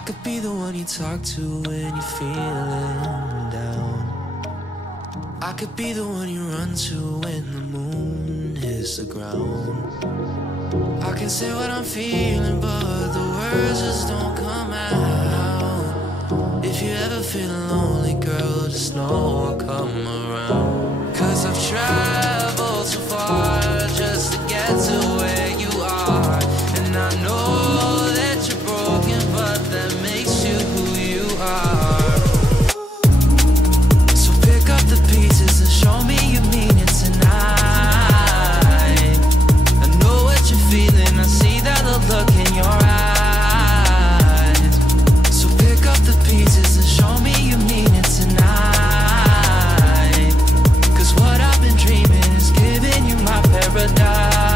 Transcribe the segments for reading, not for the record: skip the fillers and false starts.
I could be the one you talk to when you're feeling down. I could be the one you run to when the moon hits the ground. I can say what I'm feeling, but the words just don't come out. If you ever feel lonely, girl, just know I'll come around. 'Cause I've traveled so far just to get to where you are. And I know that you're broken, but that makes you who you are. So pick up the pieces and show me you mean it tonight. I know what you're feeling, I see that look in your eyes. So pick up the pieces and show me you mean it tonight. 'Cause what I've been dreaming is giving you my paradise.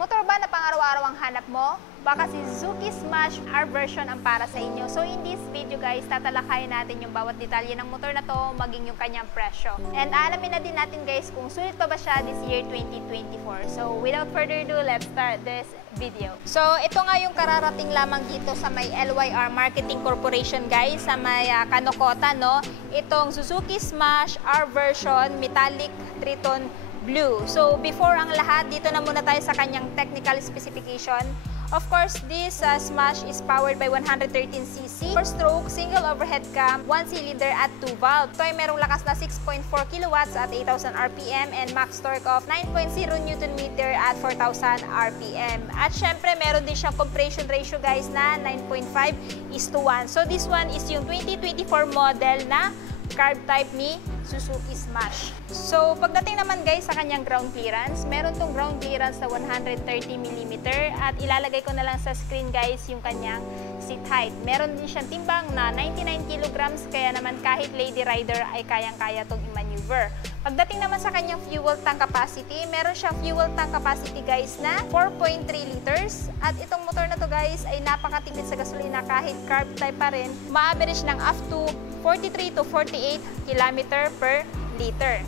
Motor ba na pang-araw-araw ang hanap mo? Baka si Suzuki Smash R version ang para sa inyo. So in this video guys, tatalakayin natin yung bawat detalye ng motor na to, maging yung kanyang presyo. And alamin na din natin guys kung sulit pa ba siya this year 2024. So without further ado, let's start this video. So ito nga yung kararating lamang dito sa may LYR Marketing Corporation guys, sa may Kanokota, no? Itong Suzuki Smash R version Metallic Triton Blue. So before ang lahat, dito na muna tayo sa kanyang technical specification. Of course, this Smash is powered by 113cc, 4-stroke, single overhead cam, 1-cylinder at 2-valve. Ito ay merong lakas na 6.4 kilowatts at 8,000 RPM and max torque of 9.0 Newton meter at 4,000 RPM. At syempre, meron din siyang compression ratio guys na 9.5:1. So this one is yung 2024 model na carb type ni Suzuki Smash. So, pagdating naman guys sa kanyang ground clearance, meron tong ground clearance na 130mm at ilalagay ko na lang sa screen guys yung kanyang seat height. Meron din siyang timbang na 99 kilograms, kaya naman kahit lady rider ay kayang-kaya tong i-maneuver. Pagdating naman sa kanyang fuel tank capacity, meron siyang fuel tank capacity guys na 4.3 liters. At itong motor na to guys ay napakatipid sa gasolina kahit carb type pa rin. Ma-average ng up to 43 to 48 km per liter.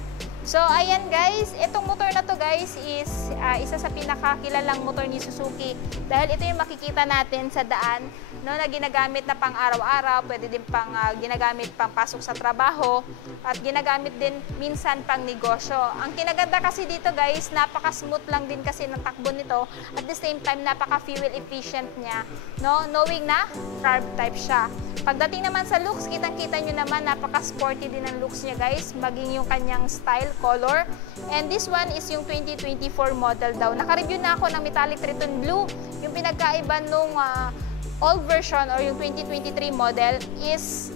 So, ayan guys, itong motor na to guys is isa sa pinakakilalang motor ni Suzuki dahil ito yung makikita natin sa daan, no, na ginagamit na pang araw-araw, pwede din pang ginagamit pang pasok sa trabaho at ginagamit din minsan pang negosyo. Ang kinaganda kasi dito guys, napaka-smooth lang din kasi ng takbo nito, at the same time napaka-fuel efficient niya, no, knowing na carb type siya. Pagdating naman sa looks, kitang-kita nyo naman napaka-sporty din ang looks niya guys, maging yung kanyang style, color. And this one is yung 2024 model daw. Naka-review na ako ng Metallic Triton Blue. Yung pinagkaiba nung old version or yung 2023 model is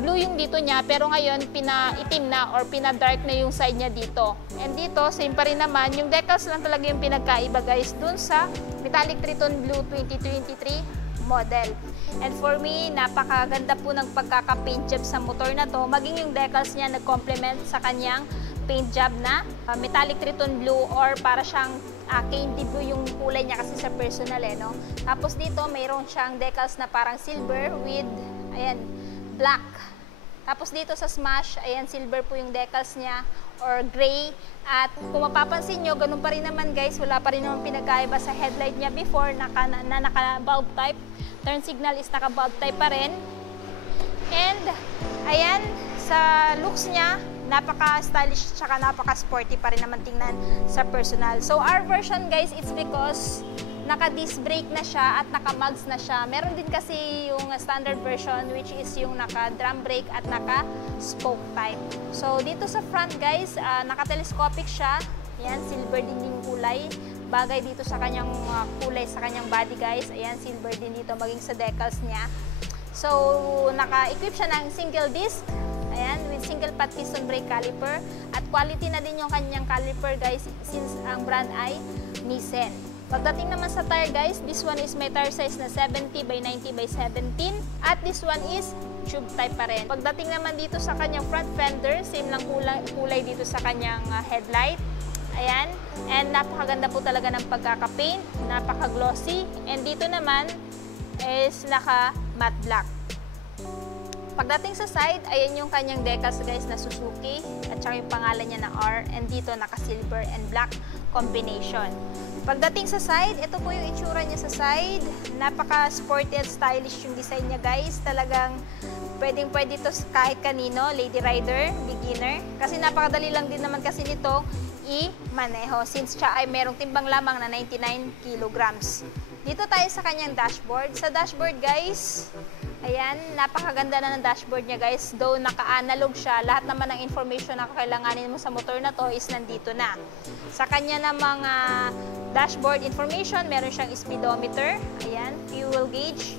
blue yung dito niya, pero ngayon pinaitim na or pina-dark na yung side niya dito. And dito, same pa rin naman, yung decals lang talaga yung pinagkaiba guys dun sa Metallic Triton Blue 2023 model. And for me, napakaganda po ng pagkaka-paint job sa motor na to. Maging yung decals niya nag-complement sa kanyang paint job na Metallic Triton Blue, or para siyang candy blue yung kulay niya kasi sa personal no. Tapos dito, mayroon siyang decals na parang silver with, ayan, black. Tapos dito sa Smash, ayan, silver po yung decals niya or gray. At kung mapapansin nyo, ganun pa rin naman guys, wala pa rin naman pinagkaiba sa headlight niya before na naka-bulb type. Turn signal is naka-bulb type pa rin. And ayan, sa looks niya, napaka-stylish tsaka napaka-sporty pa rin naman tingnan sa personal. So our version guys, it's because naka-disc brake na siya at naka-mugs na siya. Meron din kasi yung standard version which is yung naka-drum brake at naka-spoke type. So dito sa front guys, naka-telescopic siya. Ayan, silver din yung kulay. Bagay dito sa kanyang kulay sa kanyang body guys. Ayan, silver din dito maging sa decals niya. So naka-equip siya ng single disc. Ayan, with single pad piston brake caliper. At quality na din yung kanyang caliper guys since ang brand ay Nissan. Pagdating naman sa tire guys, this one is may tire size na 70 by 90 by 17. At this one is tube type pa rin. Pagdating naman dito sa kanyang front fender, same lang kulay dito sa kanyang headlight. Ayan. And napakaganda po talaga ng pagkaka-paint. Napaka-glossy. And dito naman is naka-matte black. Pagdating sa side, ayan yung kanyang decals guys na Suzuki at saka yung pangalan niya na R, and dito naka-silver and black combination. Pagdating sa side, ito po yung itsura niya sa side. Napaka-sporty at stylish yung design niya guys. Talagang pwedeng-pwede ito kahit kanino, lady rider, beginner. Kasi napakadali lang din naman kasi nito i-maneho since siya ay merong timbang lamang na 99 kilograms. Dito tayo sa kanyang dashboard. Sa dashboard guys, ayan, napakaganda na ng dashboard niya guys. Though naka-analog siya, lahat naman ng information na kakailanganin mo sa motor na to is nandito na. Sa kanya na mga dashboard information, meron siyang speedometer, ayan, fuel gauge.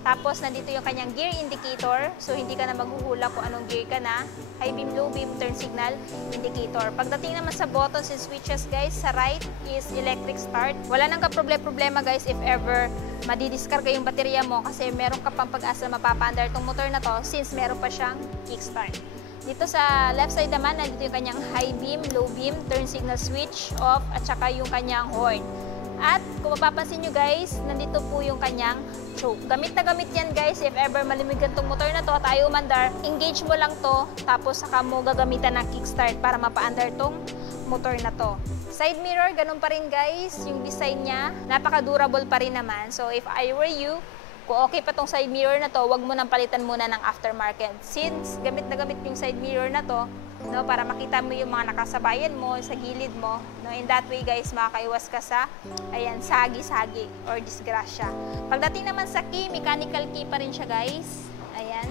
Tapos nandito yung kanyang gear indicator. So hindi ka na maghuhula kung anong gear ka na. High beam, low beam, turn signal indicator. Pagdating naman sa buttons and switches guys, sa right is electric start. Wala nang ka-problema guys if ever madidiskarga yung baterya mo kasi meron ka pang pag-asa mapapaandar tong motor na to since meron pa siyang kickstart. Dito sa left side naman, nandito yung kanyang high beam, low beam, turn signal switch off at saka yung kanyang horn. At kung mapapansin nyo guys, nandito po yung kanyang choke. Gamit na gamit yan guys, if ever malimigan tong motor na to at ayaw umandar, engage mo lang to, tapos saka mo gagamitan ng kickstart para mapaandar tong motor na to. Side mirror, ganun pa rin guys, yung design niya, napaka-durable pa rin naman. So if I were you, kung okay pa tong side mirror na to, wag mo nang palitan muna ng aftermarket. Since gamit na gamit yung side mirror na to, no, para makita mo yung mga nakasabayan mo sa gilid mo, no, in that way guys makakaiwas ka sa ayan, sagi-sagi or disgrasya. Pagdating naman sa key, mechanical key pa rin siya guys. Ayan.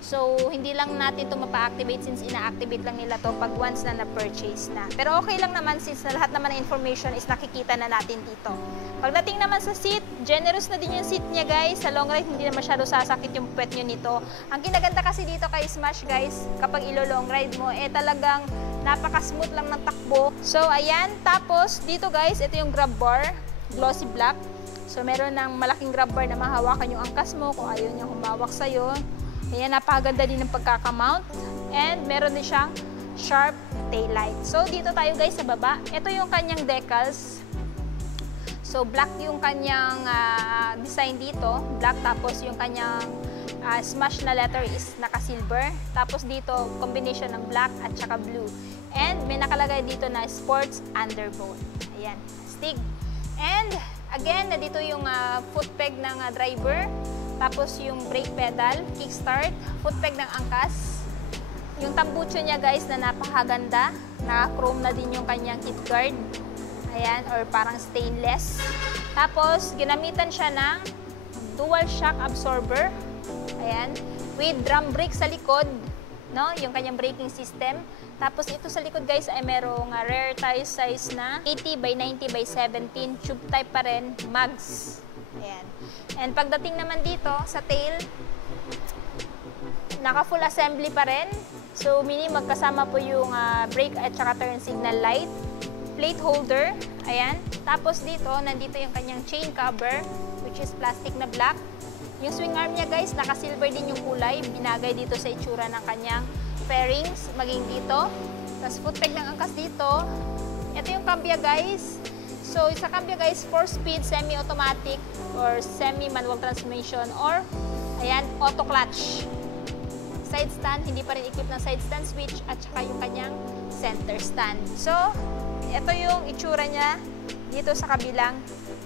So hindi lang natin ito mapa-activate since ina-activate lang nila to pag once na na-purchase na. Pero okay lang naman since na lahat naman ng information is nakikita na natin dito. Pagdating naman sa seat, generous na din yung seat niya guys. Sa long ride, hindi na masyado sasakit yung puwet nyo nito. Ang kinaganda kasi dito kay Smash guys, kapag ilo-long ride mo, eh talagang napaka-smooth lang ng takbo. So ayan, tapos dito guys, ito yung grab bar, glossy black. So meron ng malaking grab bar na mahawakan yung angkas mo kung ayaw niya humawak sa'yo. Ayan, napakaganda din ng pagkakamount. And meron din siyang sharp taillight. So dito tayo guys sa baba. Ito yung kanyang decals. So, black yung kanyang design dito. Black, tapos yung kanyang Smash na letter is naka-silver. Tapos dito, combination ng black at saka blue. And may nakalagay dito na sports underbone. Ayan, Stig. And again, na dito yung foot peg ng driver. Tapos yung brake pedal, kickstart, foot peg ng angkas. Yung tambucho niya guys na napakaganda. Naka-chrome na din yung kanyang kit guard. Ayan, or parang stainless. Tapos, ginamitan siya ng dual shock absorber. Ayan, with drum brake sa likod, no? Yung kanyang braking system. Tapos, ito sa likod guys ay merong rear tire size na 80 by 90 by 17. Tube type pa rin, mags. Ayan. And pagdating naman dito sa tail, naka full assembly pa rin. So, magkasama po yung brake at saka turn signal light. Plate holder, ayan. Tapos dito, nandito yung kanyang chain cover, which is plastic na black. Yung swing arm niya guys, naka-silver din yung kulay. Binagay dito sa itsura ng kanyang fairings, maging dito. Tapos foot peg ng angkas dito. Ito yung cambia guys. So, sa cambia guys, 4-speed, semi-automatic, or semi-manual transmission, or, ayan, auto-clutch. Side stand, hindi pa rin equip ng side stand switch, at saka yung kanyang center stand. So, ito yung itsura niya dito sa kabilang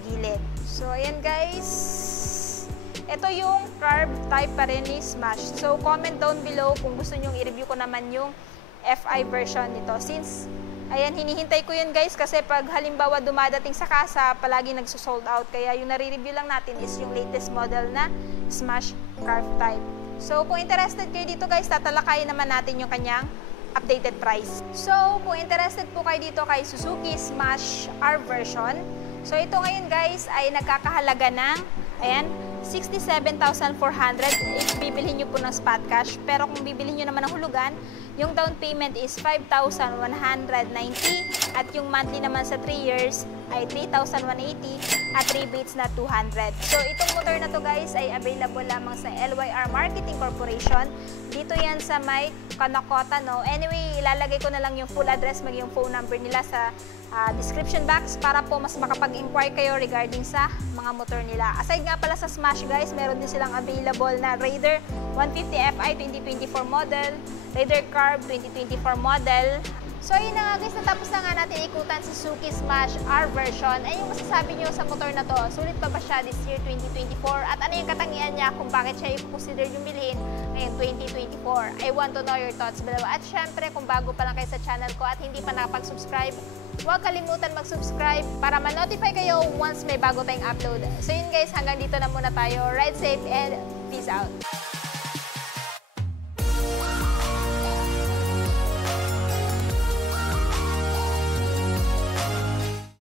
gilid. So, ayan guys. Ito yung carb type pa rin ni Smash. So, comment down below kung gusto nyong i-review ko naman yung FI version nito. Since, ayan, hinihintay ko yun guys kasi pag halimbawa dumadating sa kasa, palagi nagsusold out. Kaya yung nare-review lang natin is yung latest model na Smash carb type. So, kung interested kayo dito guys, tatalakayin naman natin yung kanyang updated price. So, kung interested po kayo dito kay Suzuki Smash R version, so ito ngayon guys ay nagkakahalaga ng, ayan, 67,400 if bibilhin nyo po ng spot cash. Pero kung bibilhin nyo naman ng hulugan, Yung down payment is 5,190 at yung monthly naman sa 3 years ay 3,180 at rebates na 200. So itong motor na to guys ay available lamang sa LYR Marketing Corporation. Dito yan sa may Kanakota, no? Anyway, ilalagay ko na lang yung full address maging yung phone number nila sa description box para po mas makapag-inquire kayo regarding sa mga motor nila. Aside nga pala sa Smash guys, meron din silang available na Raider 150 Fi 2024 model, Raider Carb 2024 model. So yun na nga guys, natapos na nga natin ikutan si Suzuki Smash R version. Ay yung masasabi nyo sa motor na to, sulit pa ba siya this year 2024? At ano yung katangian niya kung bakit siya i-consider yung bilhin ngayong 2024? I want to know your thoughts below. At syempre, kung bago pa lang kayo sa channel ko at hindi pa nakapag-subscribe, huwag kalimutan mag-subscribe para ma-notify kayo once may bago tayong upload. So yun guys, hanggang dito na muna tayo. Ride safe and peace out!